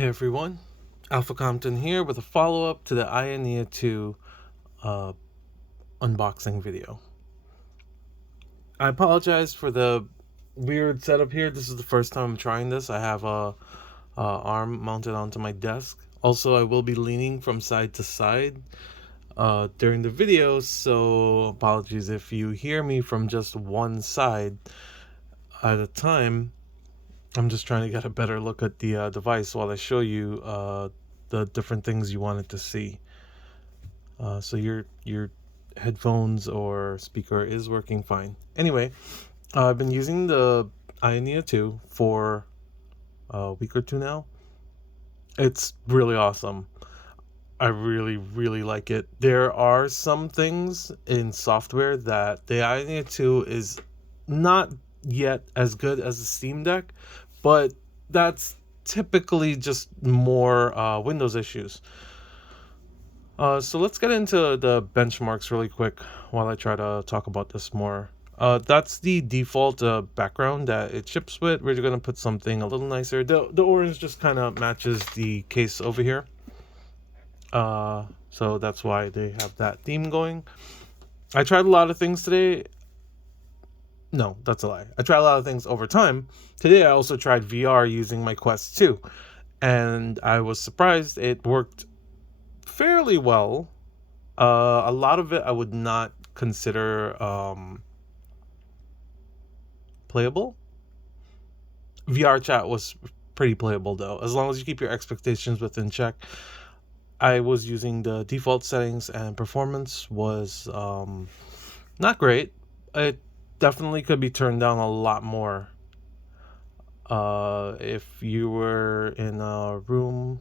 Hey everyone, Alpha Compton here with a follow-up to the Ionia 2 uh, unboxing video. I apologize for the weird setup here. This is the first time I'm trying this. I have a arm mounted onto my desk. Also, I will be leaning from side to side during the video, so apologies if you hear me from just one side at a time. I'm just trying to get a better look at the device while I show you the different things you wanted to see. So your headphones or speaker is working fine. Anyway, I've been using the Ionia 2 for a week or two now. It's really awesome. I really like it. There are some things in software that the Ionia 2 is not yet as good as the Steam Deck, but that's typically just more Windows issues. So let's get into the benchmarks really quick while I try to talk about this more. That's the default background that it ships with. We're going to put something a little nicer. The orange just kind of matches the case over here. So that's why they have that theme going. I tried a lot of things today. No, that's a lie. I tried a lot of things over time. Today I also tried VR using my Quest 2. And I was surprised it worked fairly well. A lot of it I would not consider playable. VR chat was pretty playable though, as long as you keep your expectations within check. I was using the default settings and performance was not great. It definitely could be turned down a lot more. If you were in a room,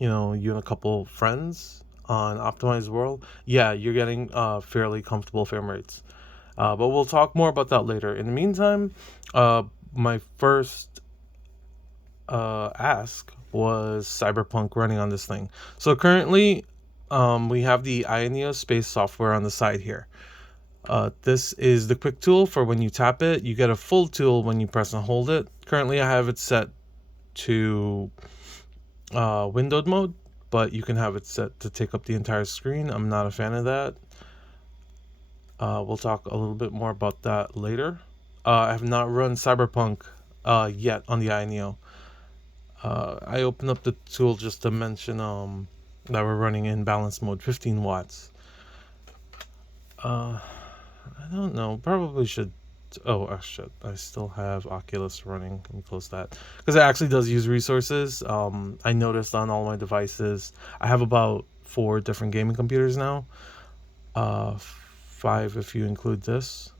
you and a couple friends on optimized world, yeah, you're getting fairly comfortable frame rates. But we'll talk more about that later. In the meantime, my first ask was Cyberpunk running on this thing. So currently, we have the Ionia Space software on the side here. This is the quick tool for when you tap it. You get a full tool when you press and hold it. Currently, I have it set to windowed mode, but you can have it set to take up the entire screen. I'm not a fan of that. We'll talk a little bit more about that later. I have not run Cyberpunk yet on the Ionio. I opened up the tool just to mention that we're running in balance mode, 15 watts. I don't know. Probably should. Oh, shit. I still have Oculus running. Let me close that. Because it actually does use resources. I noticed on all my devices, I have about 4 different gaming computers now. 5 if you include this.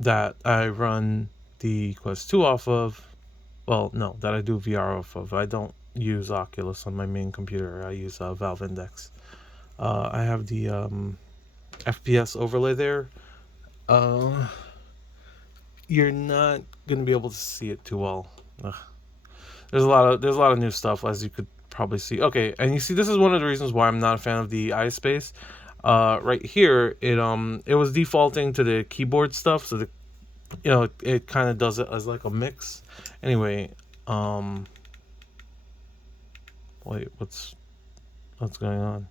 That I run the Quest 2 off of. Well, no, that I do VR off of. I don't use Oculus on my main computer. I use Valve Index. I have the FPS overlay there. You're not gonna be able to see it too well. Ugh. There's a lot of new stuff, as you could probably see. Okay, and you see this is one of the reasons why I'm not a fan of the iSpace. Right here, it was defaulting to the keyboard stuff, so it kind of does it as like a mix. Anyway, wait, what's going on?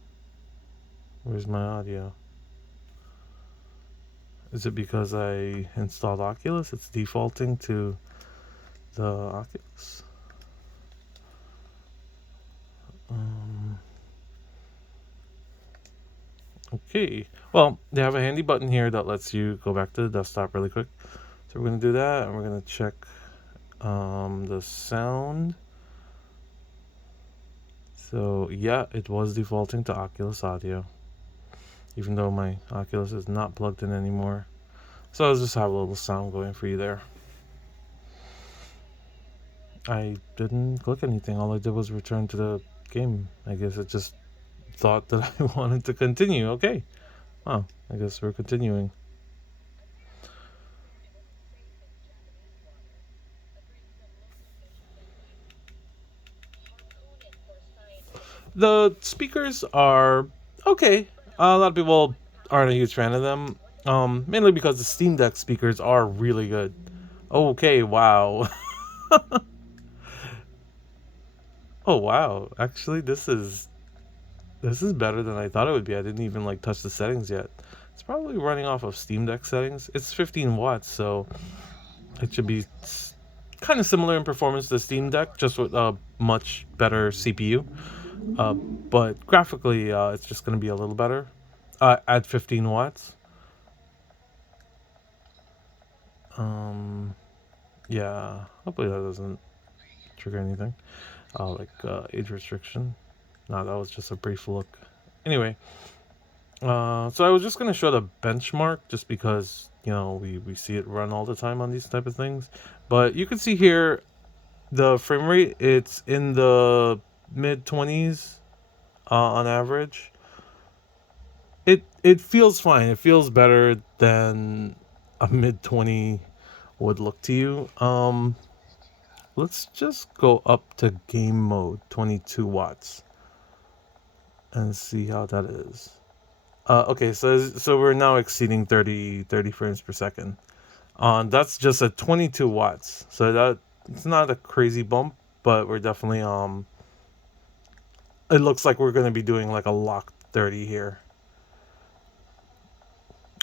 Where's my audio? Is it because I installed Oculus? It's defaulting to the Oculus. Okay, well, they have a handy button here that lets you go back to the desktop really quick. So we're going to do that, and we're going to check the sound. So yeah, it was defaulting to Oculus audio, even though my Oculus is not plugged in anymore. So I'll just have a little sound going for you there. I didn't click anything. All I did was return to the game. I guess it just thought that I wanted to continue. Okay. Wow, I guess we're continuing. The speakers are okay. A lot of people aren't a huge fan of them, mainly because the Steam Deck speakers are really good. Okay, wow. Oh wow. Actually, this is better than I thought it would be. I didn't even like touch the settings yet. It's probably running off of Steam Deck settings. It's 15 watts, so it should be kind of similar in performance to the Steam Deck, just with a much better CPU. But graphically, it's just going to be a little better at 15 watts. Um, yeah, hopefully that doesn't trigger anything. Like age restriction. No, that was just a brief look. Anyway, so I was just gonna show the benchmark just because we see it run all the time on these type of things. But you can see here the frame rate. It's in the mid 20s on average. It feels fine. It feels better than a mid 20 would look to you. Let's just go up to game mode, 22 watts, and see how that is. Okay, so we're now exceeding 30 frames per second. That's just at 22 watts. So that it's not a crazy bump, but we're definitely it looks like we're going to be doing like a locked 30 here.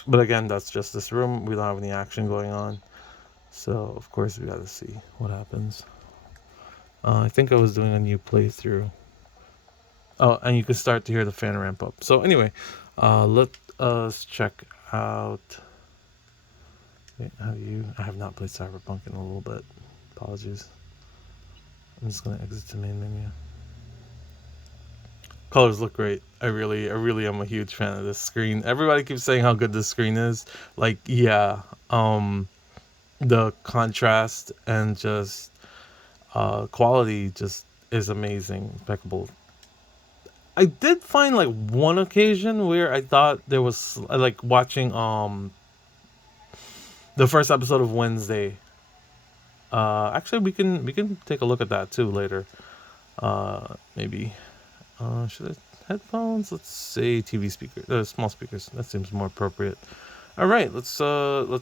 But again, that's just this room. We don't have any action going on. So of course we got to see what happens. I think I was doing a new playthrough. Oh, and you can start to hear the fan ramp up. So anyway, let us check out. Wait, I have not played Cyberpunk in a little bit. Apologies. I'm just gonna exit the main menu. Colors look great. I really am a huge fan of this screen. Everybody keeps saying how good this screen is. Like, yeah, the contrast and just quality just is amazing, impeccable. I did find like one occasion where I thought there was like watching the first episode of Wednesday. Actually, we can take a look at that too later. Maybe. Should I headphones? Let's say TV speaker, small speakers. That seems more appropriate. All right, let's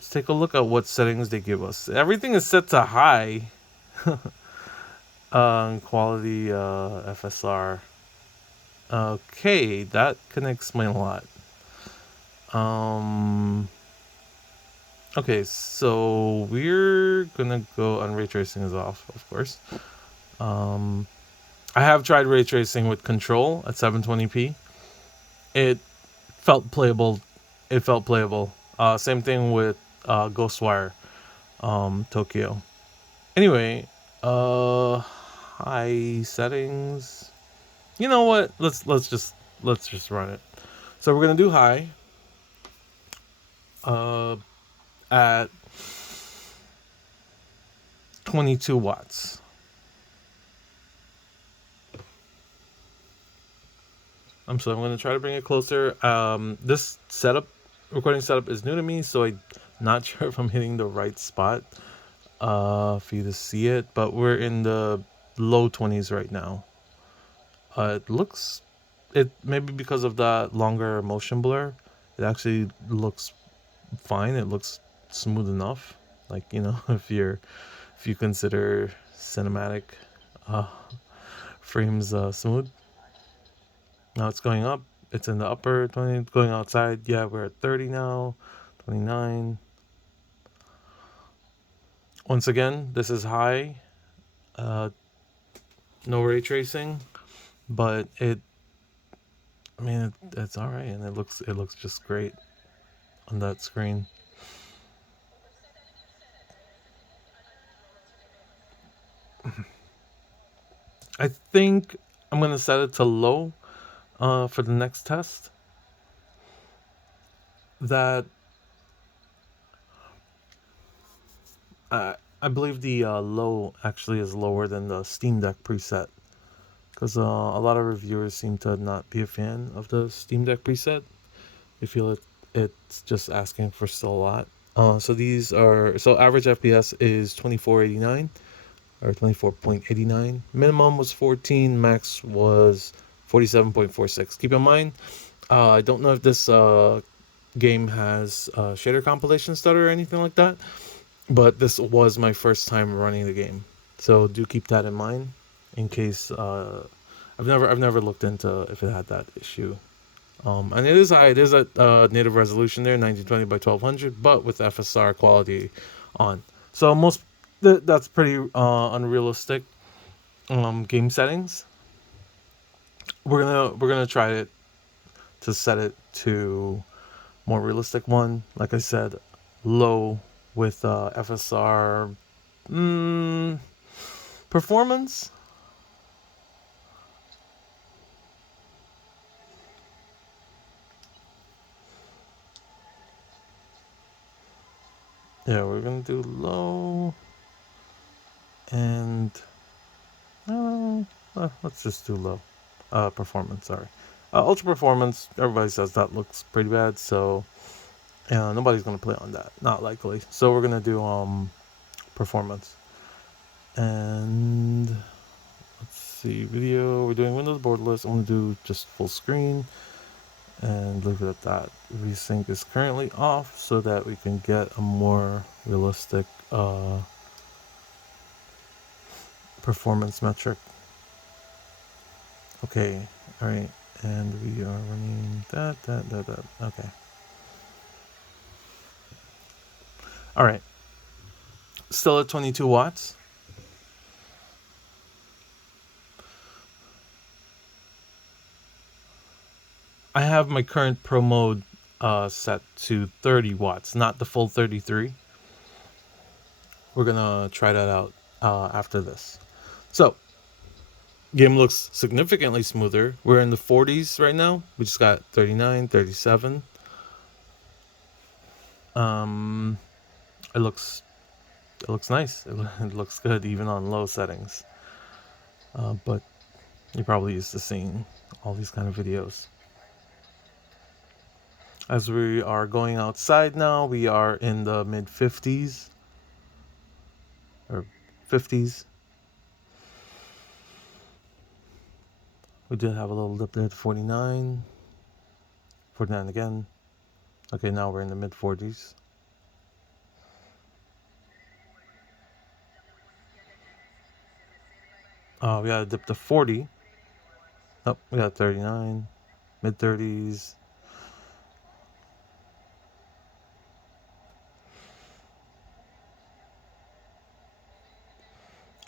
take a look at what settings they give us. Everything is set to high. Quality FSR. Okay, that can explain a lot. Um. Okay, so we're gonna go on ray tracing is off, of course. Um, I have tried ray tracing with control at 720p. It felt playable. It felt playable. Same thing with Ghostwire, Tokyo. Anyway, high settings. You know what? Let's just run it. So we're gonna do high. Uh, at 22 watts. I'm going to try to bring it closer. This recording setup is new to me, so I'm not sure if I'm hitting the right spot for you to see it. But we're in the low 20s right now. It maybe because of that longer motion blur, it actually looks fine. It looks smooth enough. Like if you consider cinematic uh, frames smooth. Now it's going up. It's in the upper 20, going outside. Yeah, we're at 30 now, 29. Once again, this is high. Uh, no ray tracing, but it's all right, and it looks just great on that screen. I think I'm gonna set it to low for the next test. That I believe the low actually is lower than the Steam Deck preset. Because a lot of reviewers seem to not be a fan of the Steam Deck preset. They feel it's just asking for still a lot. So average FPS is 2489 or 24.89. Minimum was 14. Max was 47.46. Keep in mind, I don't know if this game has shader compilation stutter or anything like that. but this was my first time running the game, so do keep that in mind in case I've never looked into if it had that issue. And it is a native resolution there, 1920 by 1200, but with FSR quality on. So that's pretty unrealistic game settings. We're gonna try it to set it to more realistic one. Like I said, low with FSR performance. Yeah, we're gonna do low and let's just do low. Performance. Sorry, ultra performance. Everybody says that looks pretty bad, so nobody's gonna play on that. Not likely. So we're gonna do performance. And let's see, video. We're doing Windows borderless. I'm gonna do just full screen and leave it at that. Resync is currently off so that we can get a more realistic performance metric. Okay, all right, and we are running that. Okay, all right. Still at 22 watts. I have my current pro mode set to 30 watts, not the full 33. We're gonna try that out after this. So, game looks significantly smoother. We're in the 40s right now. We just got 39, 37. Um, it looks nice. It looks good even on low settings. But you're probably used to seeing all these kind of videos. As we are going outside now, we are in the mid 50s or 50s. We did have a little dip there at 49. 49 again. Okay, now we're in the mid 40s. We got a dip to 40. Oh, we got 39. Mid 30s.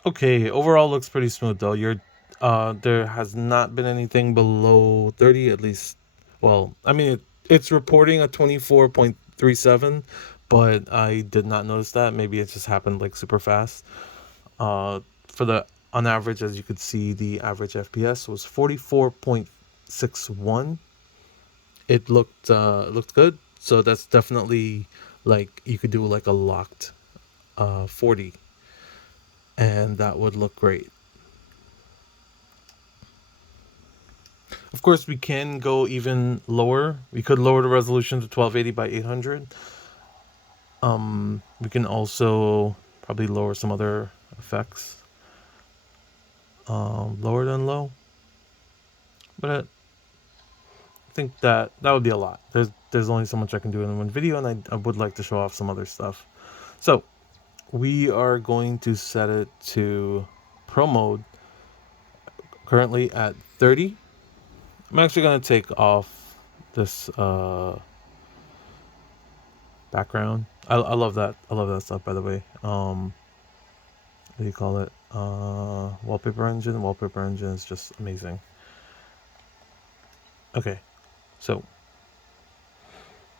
Okay, overall looks pretty smooth though. There has not been anything below 30 at least. Well, I mean it's reporting a 24.37, but I did not notice that. Maybe it just happened like super fast. For the on average, as you could see, the average FPS was 44.61. It looked good. So that's definitely like you could do like a locked 40 and that would look great. Of course, we can go even lower. We could lower the resolution to 1280 by 800. We can also probably lower some other effects. Lower than low. But I think that would be a lot. There's only so much I can do in one video, and I would like to show off some other stuff. So we are going to set it to pro mode, currently at 30. I'm actually going to take off this background. I love that. I love that stuff, by the way. What do you call it? Wallpaper engine. Wallpaper engine is just amazing. Okay, so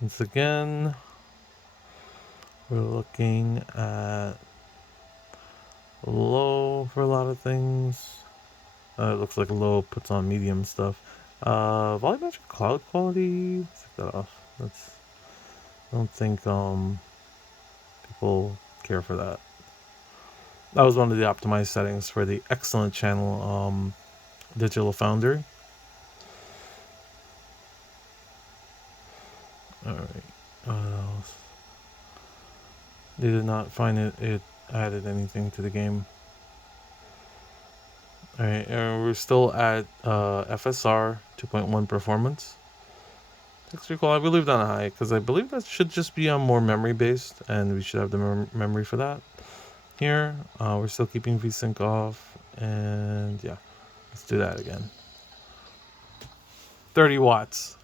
once again, we're looking at low for a lot of things. It looks like low puts on medium stuff. Volumetric cloud quality. Let's take that off. I don't think people care for that. That was one of the optimized settings for the excellent channel Digital Foundry. Alright, what else? They did not find it added anything to the game. Alright, we're still at FSR 2.1 performance. Texture quality, we leave that on high because I believe that should just be on more memory based, and we should have the memory for that. Here, we're still keeping VSync off, and yeah, let's do that again. 30 watts.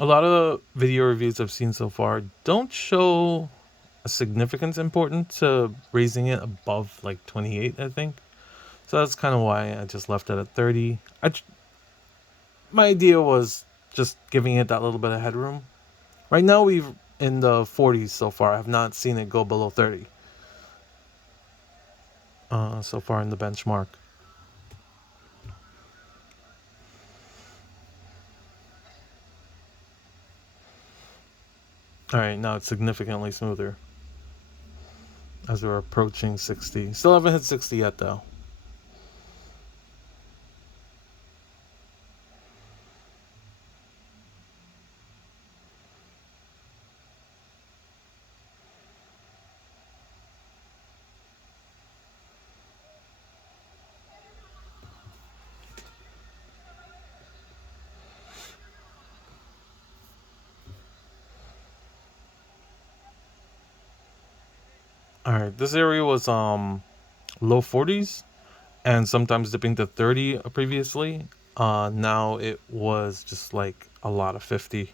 A lot of video reviews I've seen so far don't show a significant importance to raising it above like 28, I think. So that's kind of why I just left it at 30. My idea was just giving it that little bit of headroom. Right now we've in the 40s so far. I have not seen it go below 30 so far in the benchmark. All right, now it's significantly smoother as we're approaching 60. Still haven't hit 60 yet though. All right, this area was low 40s and sometimes dipping to 30 previously. Now it was just like a lot of 50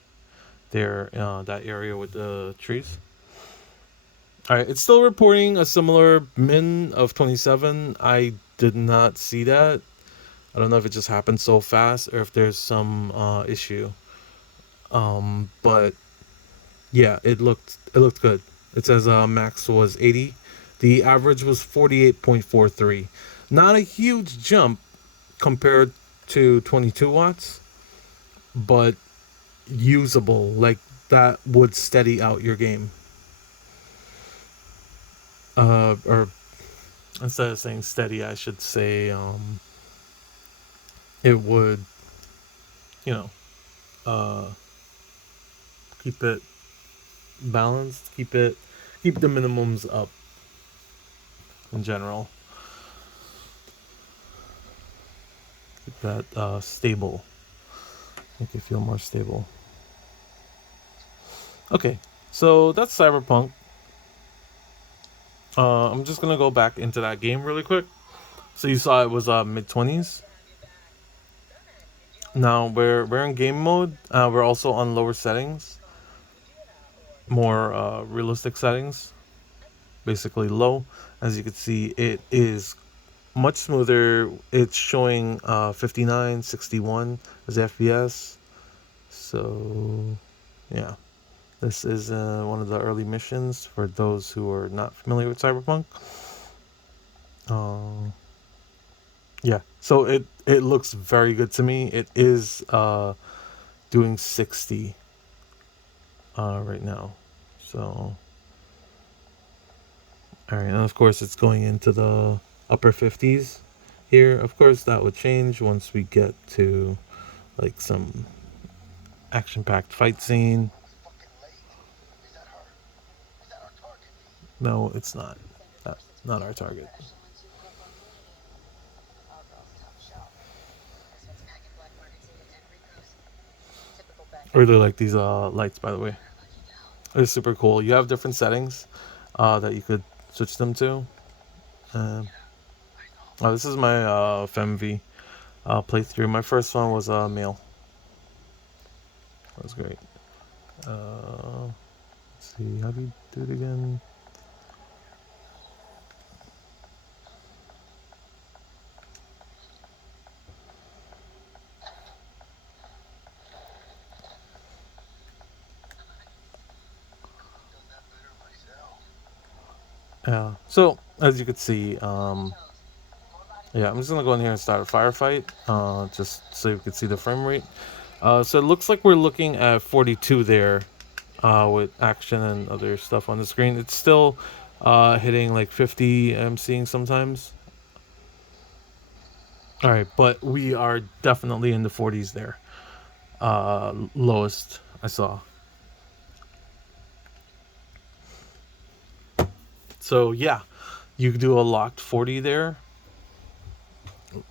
there, that area with the trees. All right, it's still reporting a similar min of 27. I did not see that. I don't know if it just happened so fast or if there's some issue. But yeah, it looked good. It says max was 80. The average was 48.43. Not a huge jump compared to 22 watts, but usable. Like that would steady out your game. Or instead of saying steady, I should say it would, you know, uh, keep it balanced, keep the minimums up in general. Keep that stable. Make it feel more stable. Okay, so that's Cyberpunk. I'm just gonna go back into that game really quick. So you saw it was mid 20s. Now we're in game mode. We're also on lower settings, more realistic settings, basically low. As you can see, it is much smoother. It's showing 59, 61 as FPS. So yeah, this is one of the early missions for those who are not familiar with Cyberpunk. Uh, yeah, so it looks very good to me. It is doing 60 right now. So all right, and of course it's going into the upper 50s here. Of course that would change once we get to like some action-packed fight scene. No, it's not. Not our target. I really like these lights, by the way. They're super cool. You have different settings that you could switch them to. Um, oh, this is my FemV playthrough. My first one was male. That was great. Let's see, how do you do it again? Yeah. So as you can see, yeah, I'm just gonna go in here and start a firefight, just so you can see the frame rate. So it looks like we're looking at 42 there, with action and other stuff on the screen. It's still hitting like 50. I'm seeing sometimes. All right, but we are definitely in the 40s there. Lowest I saw. So yeah, you could do a locked 40 there,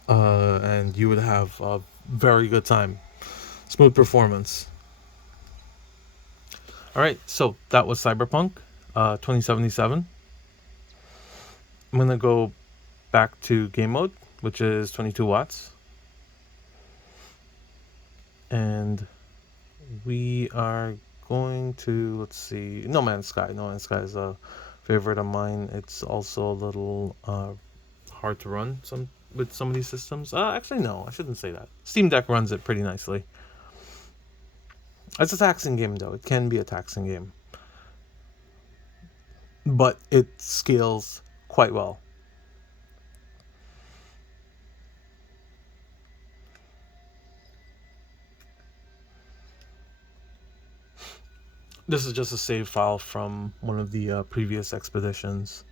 and you would have a very good time. Smooth performance. All right, so that was Cyberpunk 2077. I'm going to go back to game mode, which is 22 watts. And we are going to, let's see, No Man's Sky. No Man's Sky is a favorite of mine. It's also a little hard to run with some of these systems. Actually, no, I shouldn't say that. Steam Deck runs it pretty nicely. It's a taxing game, though. It can be a taxing game, but it scales quite well. This is just a save file from one of the previous expeditions.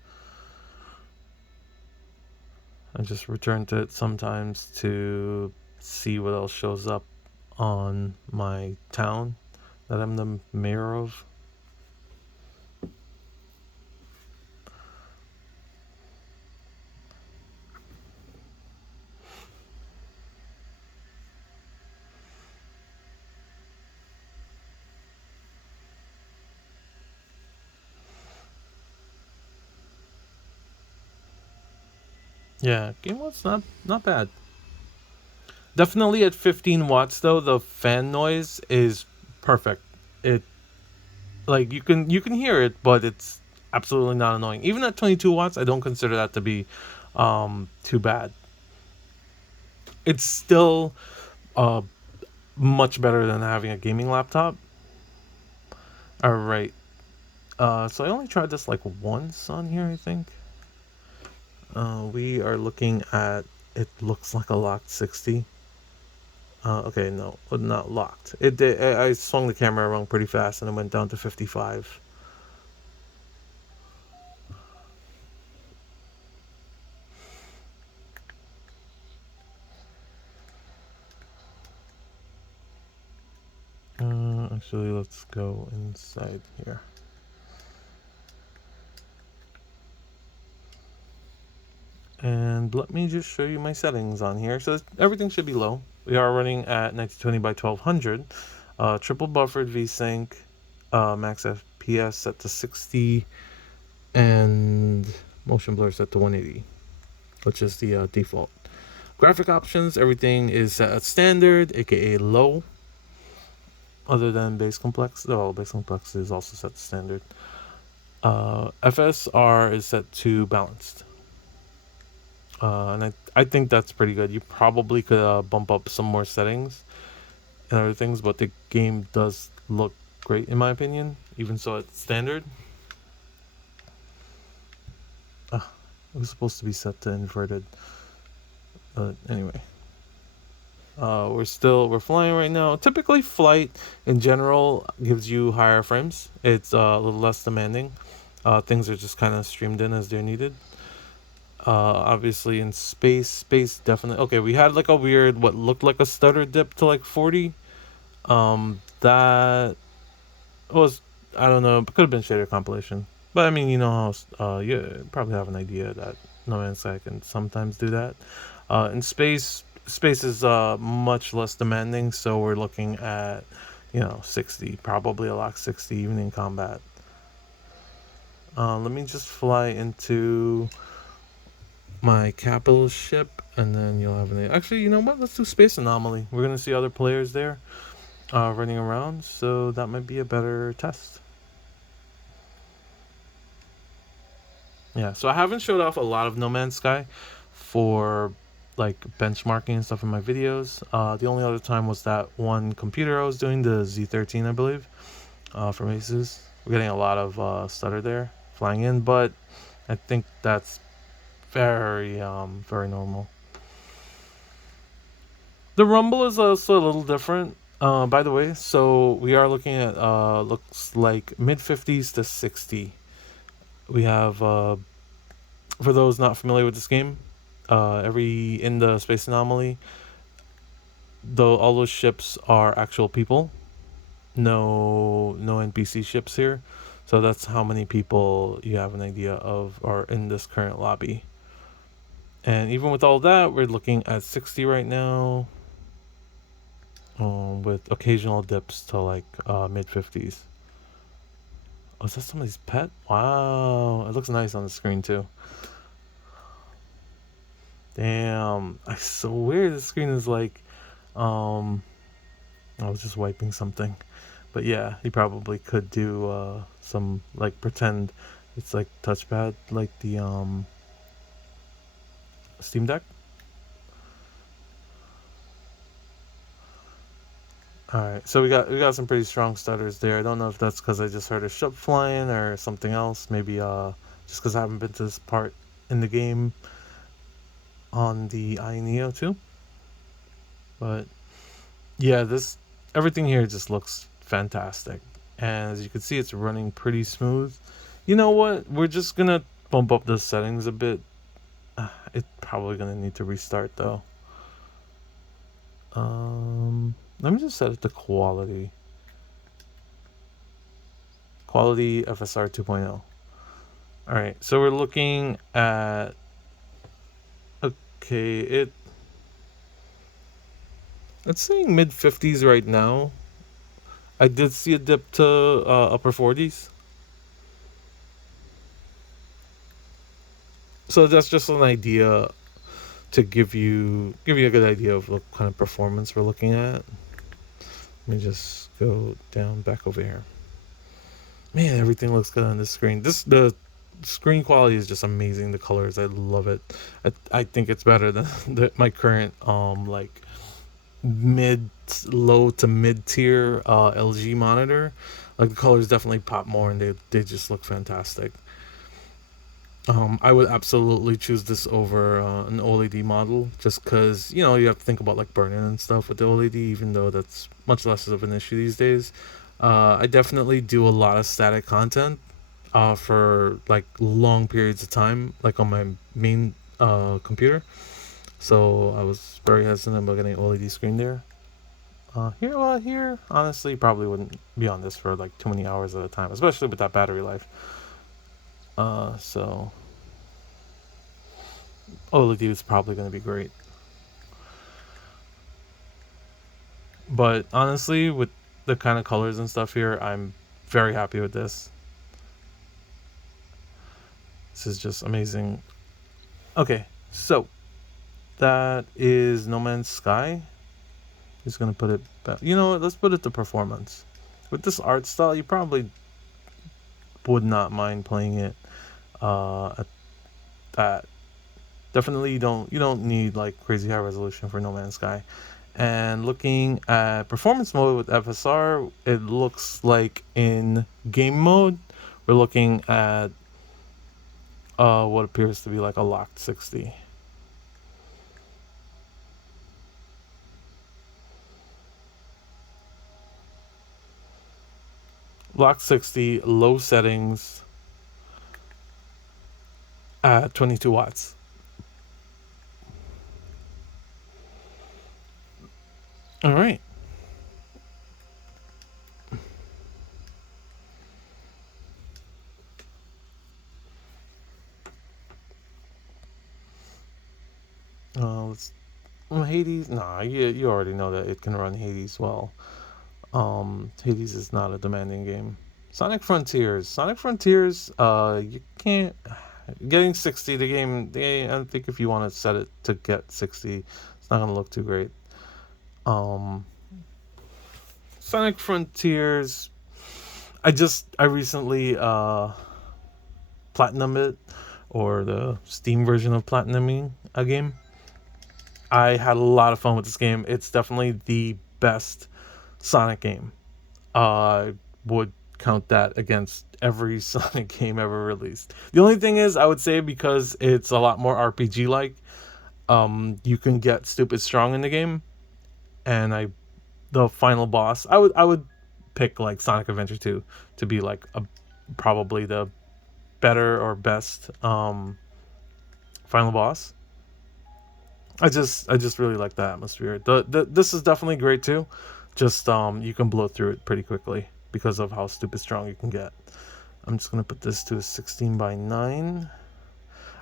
I just return to it sometimes to see what else shows up on my town that I'm the mayor of. Yeah, game mode's not bad. Definitely at 15 watts though, the fan noise is perfect. It like you can hear it, but it's absolutely not annoying. Even at 22 watts, I don't consider that to be too bad. It's still uh much better than having a gaming laptop. All right. So I only tried this like once on here, I think. We are looking at, it looks like a locked 60. Okay, no, not locked. It did. I swung the camera around pretty fast and it went down to 55. Actually, let's go inside here. And let me just show you my settings on here. So everything should be low. We are running at 1920 by 1200. Triple buffered VSync, max FPS set to 60, and motion blur set to 180, which is the default. Graphic options, everything is set at standard, aka low. Other than base complex, base complex is also set to standard. FSR is set to balanced. And I think that's pretty good. You probably could bump up some more settings and other things, but the game does look great in my opinion, even so it's standard. It was supposed to be set to inverted, but anyway. We're flying right now. Typically, flight in general gives you higher frames. It's a little less demanding. Things are just kind of streamed in as they're needed. Obviously in space definitely. Okay, we had like a weird what looked like a stutter dip to like 40. That was, I don't know, could have been shader compilation. But I mean, you know how you probably have an idea that No Man's Sky can sometimes do that. In space is much less demanding, so we're looking at 60, probably a lock 60 even in combat. Let me just fly into my capital ship, and then you'll have an. Actually, you know what? Let's do Space Anomaly. We're gonna see other players there, running around, so that might be a better test. Yeah. So I haven't showed off a lot of No Man's Sky for like benchmarking and stuff in my videos. The only other time was that one computer I was doing, the Z13, I believe, from Asus. We're getting a lot of stutter there flying in, but I think that's very normal. The rumble is also a little different. By the way, so we are looking at looks like mid 50s to 60. We have for those not familiar with this game, every in the Space Anomaly, though all those ships are actual people. No NPC ships here. So that's how many people you have an idea of are in this current lobby. And even with all that, we're looking at 60 right now, with occasional dips to like mid 50s. Oh, is that somebody's pet? Wow, it looks nice on the screen too. Damn, I swear the screen is like, um, I was just wiping something, but yeah, he probably could do some like pretend it's like touchpad, like the Steam Deck. All right, so we got some pretty strong stutters there. I don't know if that's because I just heard a ship flying or something else. Maybe just because I haven't been to this part in the game on the iNeo too. But yeah, this everything here just looks fantastic, and as you can see, it's running pretty smooth. You know what? We're just gonna bump up the settings a bit. It's probably gonna need to restart though. Let me just set it to quality. Quality FSR 2.0. All right, so we're looking at, okay, it's saying mid 50s right now. I did see a dip to upper 40s. So that's just an idea to give you a good idea of what kind of performance we're looking at. Let me just go down back over here. Man, everything looks good on this screen. The screen quality is just amazing. The colors, I love it. I think it's better than my current like mid low to mid tier LG monitor. Like the colors definitely pop more, and they just look fantastic. I would absolutely choose this over an OLED model, just because you have to think about like burning and stuff with the OLED, even though that's much less of an issue these days. I definitely do a lot of static content for like long periods of time, like on my main computer. So I was very hesitant about getting an OLED screen there. Here, honestly, probably wouldn't be on this for like too many hours at a time, especially with that battery life. So OLED is probably going to be great. But honestly, with the kind of colors and stuff here, I'm very happy with this. This is just amazing. Okay, so that is No Man's Sky. Just gonna put it back. You know what? Let's put it to performance. With this art style, you probably would not mind playing it at that. Definitely, you don't need like crazy high resolution for No Man's Sky. And looking at performance mode with FSR, it looks like in game mode, we're looking at what appears to be like a locked 60. Locked 60, low settings at 22 watts. All right. Let's Hades. Nah, you already know that it can run Hades well. Hades is not a demanding game. Sonic Frontiers. Sonic Frontiers. You can't. Getting 60. The game. I think if you want to set it to get 60, it's not gonna look too great. Um, Sonic Frontiers. I recently platinum it, or the Steam version of platinuming a game. I had a lot of fun with this game. It's definitely the best Sonic game. I would count that against every Sonic game ever released. The only thing is, I would say because it's a lot more RPG like, you can get stupid strong in the game, and the final boss, I would pick like Sonic Adventure 2 to be like probably the better or best final boss. I just really like the atmosphere. This is definitely great too. Just you can blow through it pretty quickly because of how stupid strong you can get. I'm just gonna put this to a 16 by 9.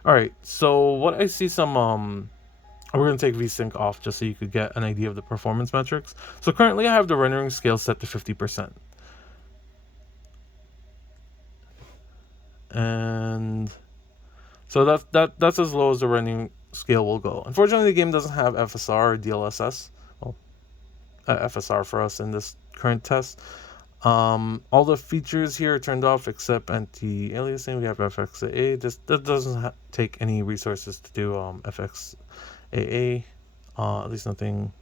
All right, so what I see some we're gonna take VSync off just so you could get an idea of the performance metrics. So currently I have the rendering scale set to 50%. And so that's as low as the rendering scale will go. Unfortunately, the game doesn't have FSR or DLSS. Well, FSR for us in this current test. All the features here are turned off except anti-aliasing. We have FXAA. That doesn't take any resources to do FXAA. At least nothing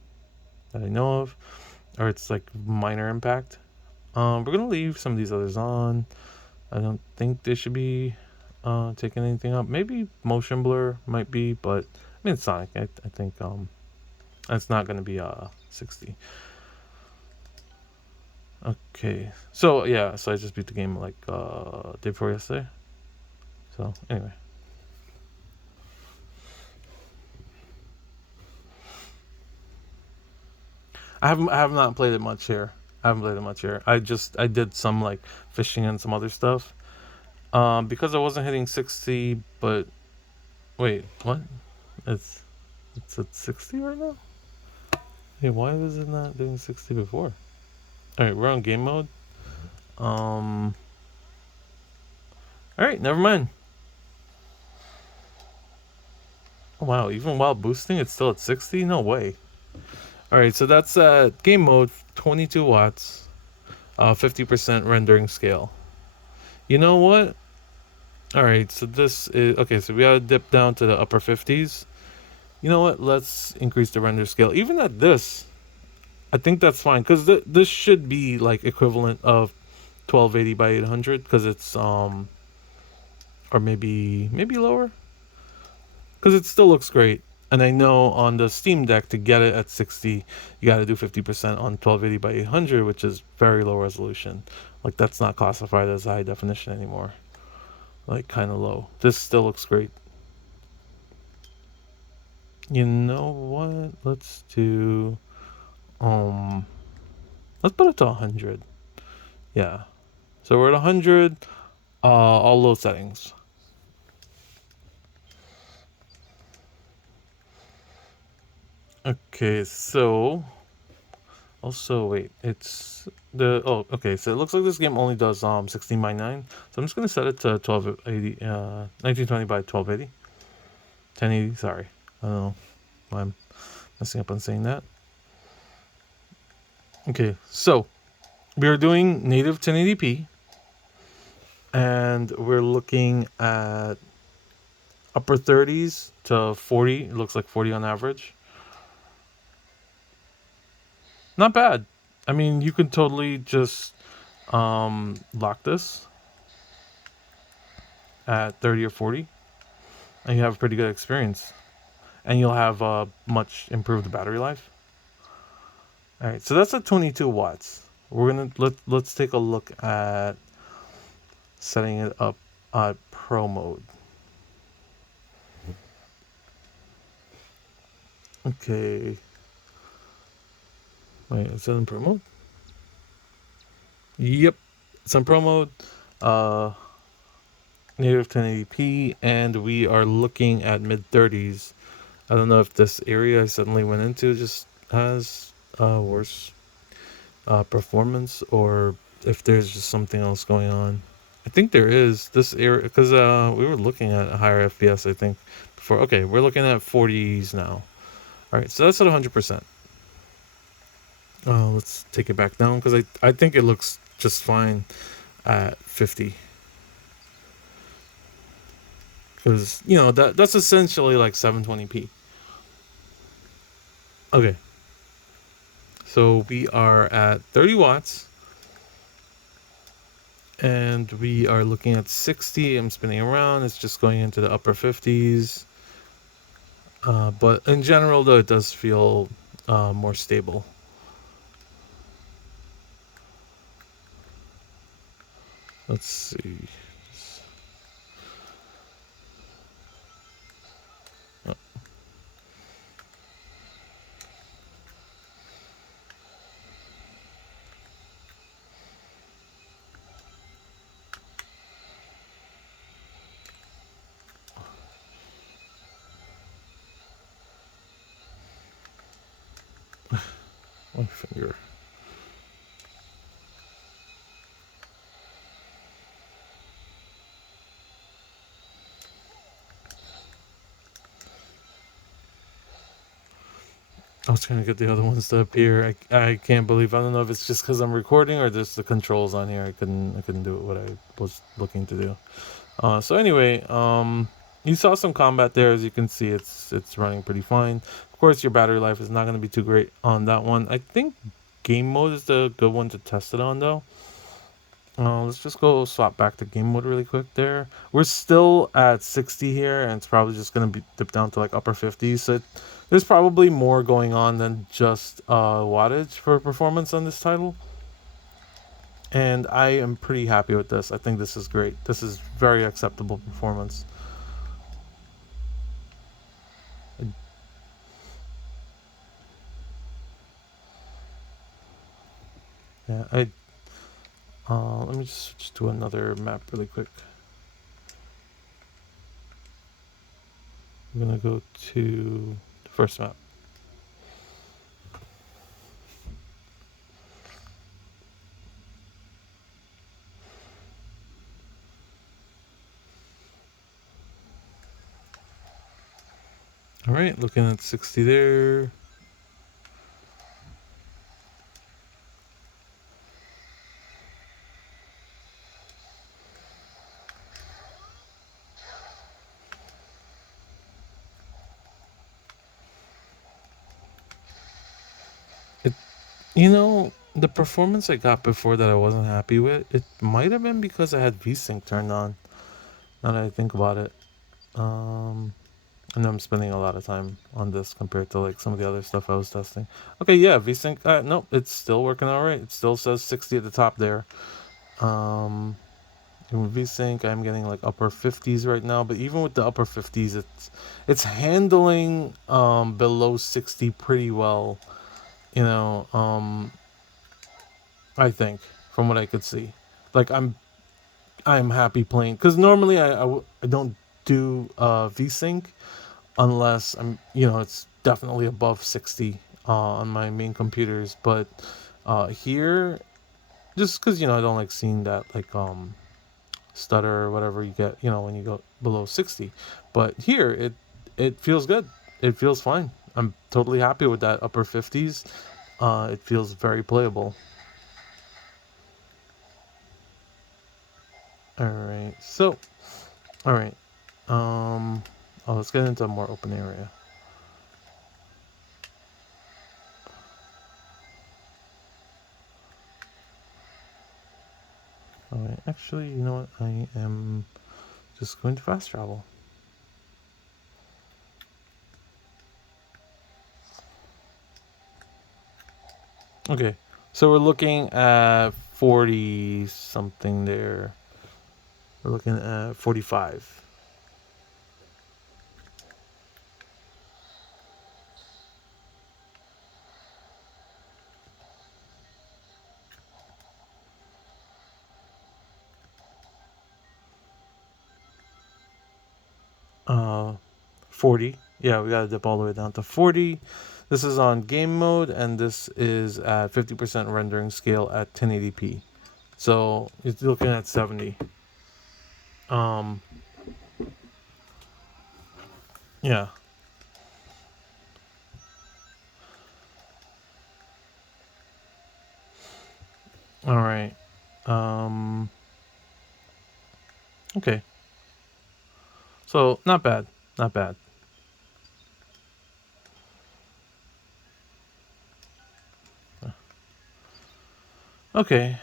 that I know of, or it's like minor impact. We're gonna leave some of these others on. I don't think they should be taking anything up. Maybe motion blur might be, but I mean it's Sonic. I think it's not gonna be 60. Okay, so yeah, so I just beat the game like day before yesterday. So anyway, I have not played it much here. I haven't played it much here. I did some like fishing and some other stuff. Because I wasn't hitting 60, but wait, what? It's at 60 right now? Hey, why was it not doing 60 before? Alright, we're on game mode. Alright, never mind. Oh, wow, even while boosting, it's still at 60? No way. Alright, so that's game mode, 22 watts, 50% rendering scale. You know what? Alright, so this is... Okay, so we gotta dip down to the upper 50s. You know what? Let's increase the render scale. Even at this, I think that's fine. Because this should be, like, equivalent of 1280 by 800. Because it's, or maybe lower. Because it still looks great. And I know on the Steam Deck, to get it at 60, you got to do 50% on 1280 by 800, which is very low resolution. Like, that's not classified as high definition anymore. Like, kind of low. This still looks great. You know what? Let's do... let's put it to 100. Yeah. So we're at 100. All low settings. Okay, so... Also, wait, it's the... Oh, okay, so it looks like this game only does 16 by 9. So I'm just going to set it to 1280, 1920 by 1280. 1080, sorry. I don't know why I'm messing up on saying that. Okay, so we are doing native 1080p. And we're looking at upper 30s to 40. It looks like 40 on average. Not bad. I mean, you can totally just lock this at 30 or 40, and you have a pretty good experience. And you'll have much improved battery life. All right, so that's at 22 watts. We're gonna let's take a look at setting it up at pro mode. Okay. Wait, is it in pro mode? Yep, it's on pro mode. Native 1080p, and we are looking at mid 30s. I don't know if this area I suddenly went into just has worse performance, or if there's just something else going on. I think there is this area because we were looking at a higher FPS. I think before. Okay, we're looking at 40s now. All right, so that's at 100%. Let's take it back down because I think it looks just fine at 50. Because you know that's essentially like 720p. Okay, so we are at 30 watts, and we are looking at 60. I'm spinning around. It's just going into the upper 50s. But in general, though, it does feel more stable. Let's see. Oh. One finger. I was trying to get the other ones to appear. I can't believe. I don't know if it's just because I'm recording or just the controls on here. I couldn't do what I was looking to do. So anyway, you saw some combat there. As you can see, it's running pretty fine. Of course, your battery life is not going to be too great on that one. I think game mode is the good one to test it on though. Let's just go swap back to game mode really quick there. We're still at 60 here, and it's probably just going to be dip down to like upper 50s. So there's probably more going on than just wattage for performance on this title. And I am pretty happy with this. I think this is great. This is very acceptable performance. Yeah, let me just switch to another map really quick. I'm gonna go to the first map. All right, looking at 60 there. You know, the performance I got before that I wasn't happy with, it might have been because I had VSync turned on, now that I think about it. And I'm spending a lot of time on this compared to like some of the other stuff I was testing. Okay, yeah, VSync, nope, it's still working all right. It still says 60 at the top there. In VSync, I'm getting like upper 50s right now, but even with the upper 50s, it's handling below 60 pretty well, you know. I think, from what I could see. Like I'm happy playing, because normally I don't do VSync unless it's definitely above 60 on my main computers. But here, just because I don't like seeing that like stutter or whatever you get when you go below 60. But here it feels good. It feels fine. I'm totally happy with that upper 50s. It feels very playable. All right, so all right. Let's get into a more open area. All right, actually, you know what? I am just going to fast travel. Okay, so we're looking at 40 something there. We're looking at 45. Uh, 40. Yeah, we gotta dip all the way down to 40. This is on game mode, and this is at 50% rendering scale at 1080p. So it's looking at 70. Um, yeah. All right. Um, okay. So not bad. Not bad. Okay.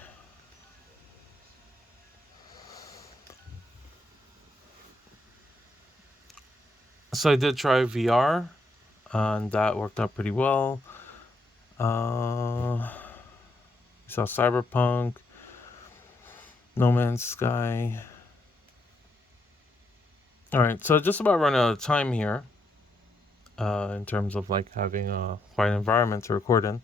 So I did try VR, and that worked out pretty well. We saw Cyberpunk, No Man's Sky. All right, so just about run out of time here. In terms of like having a quiet environment to record in.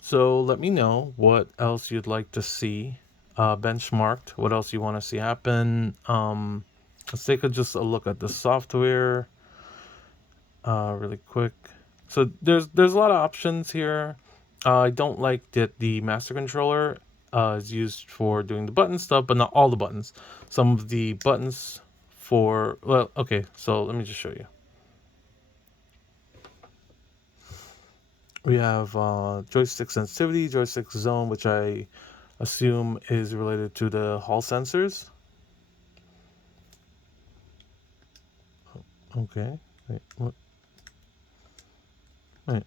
So let me know what else you'd like to see benchmarked. What else you want to see happen. Let's take just a look at the software really quick. So there's a lot of options here. I don't like that the master controller is used for doing the button stuff, but not all the buttons. Some of the buttons for, well, okay, so let me just show you. We have joystick sensitivity, joystick zone, which I assume is related to the Hall sensors. Okay, wait, what? Wait,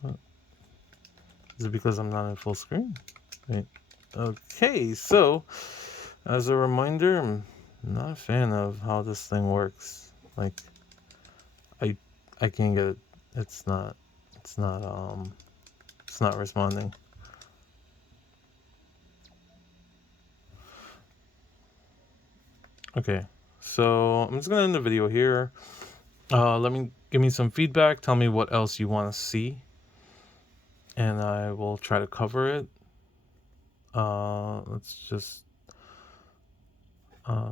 what? Is it because I'm not in full screen? Wait. Okay, so as a reminder, I'm not a fan of how this thing works. Like, I I can't get it. It's not it's not it's not responding. Okay, so I'm just gonna end the video here. Give me some feedback. Tell me what else you want to see, and I will try to cover it. Let's just.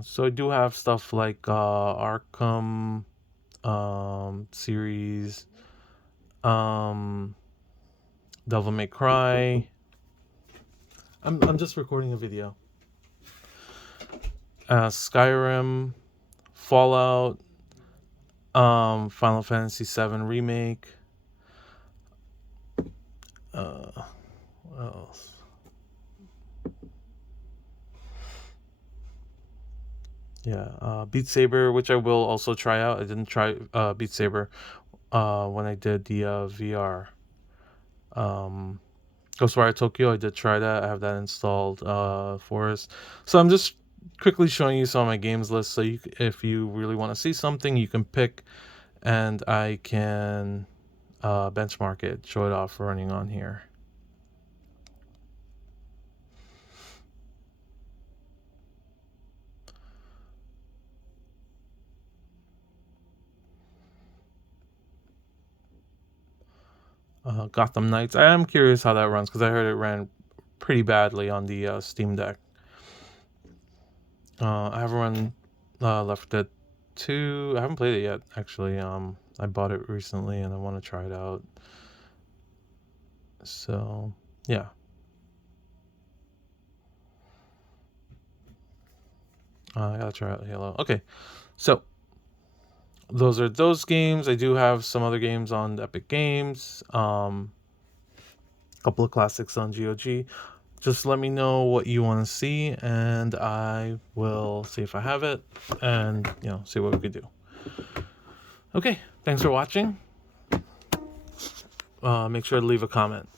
So I do have stuff like Arkham series, um, Devil May Cry. I'm just recording a video. Skyrim, Fallout, Final Fantasy VII Remake. What else? Yeah, Beat Saber, which I will also try out. I didn't try Beat Saber when I did the VR. Ghostwire Tokyo, I did try that. I have that installed for us. So I'm just quickly showing you some of my games list. So if you really want to see something, you can pick, and I can benchmark it, show it off running on here. Gotham Knights. I am curious how that runs because I heard it ran pretty badly on the Steam Deck. I haven't run Left 4 Dead 2. I haven't played it yet, actually. I bought it recently and I want to try it out. So, yeah. I gotta try out Halo. Okay, so those are those games. I do have some other games on Epic Games. A couple of classics on GOG. Just let me know what you want to see, and I will see if I have it, and see what we could do. Okay, thanks for watching. Make sure to leave a comment.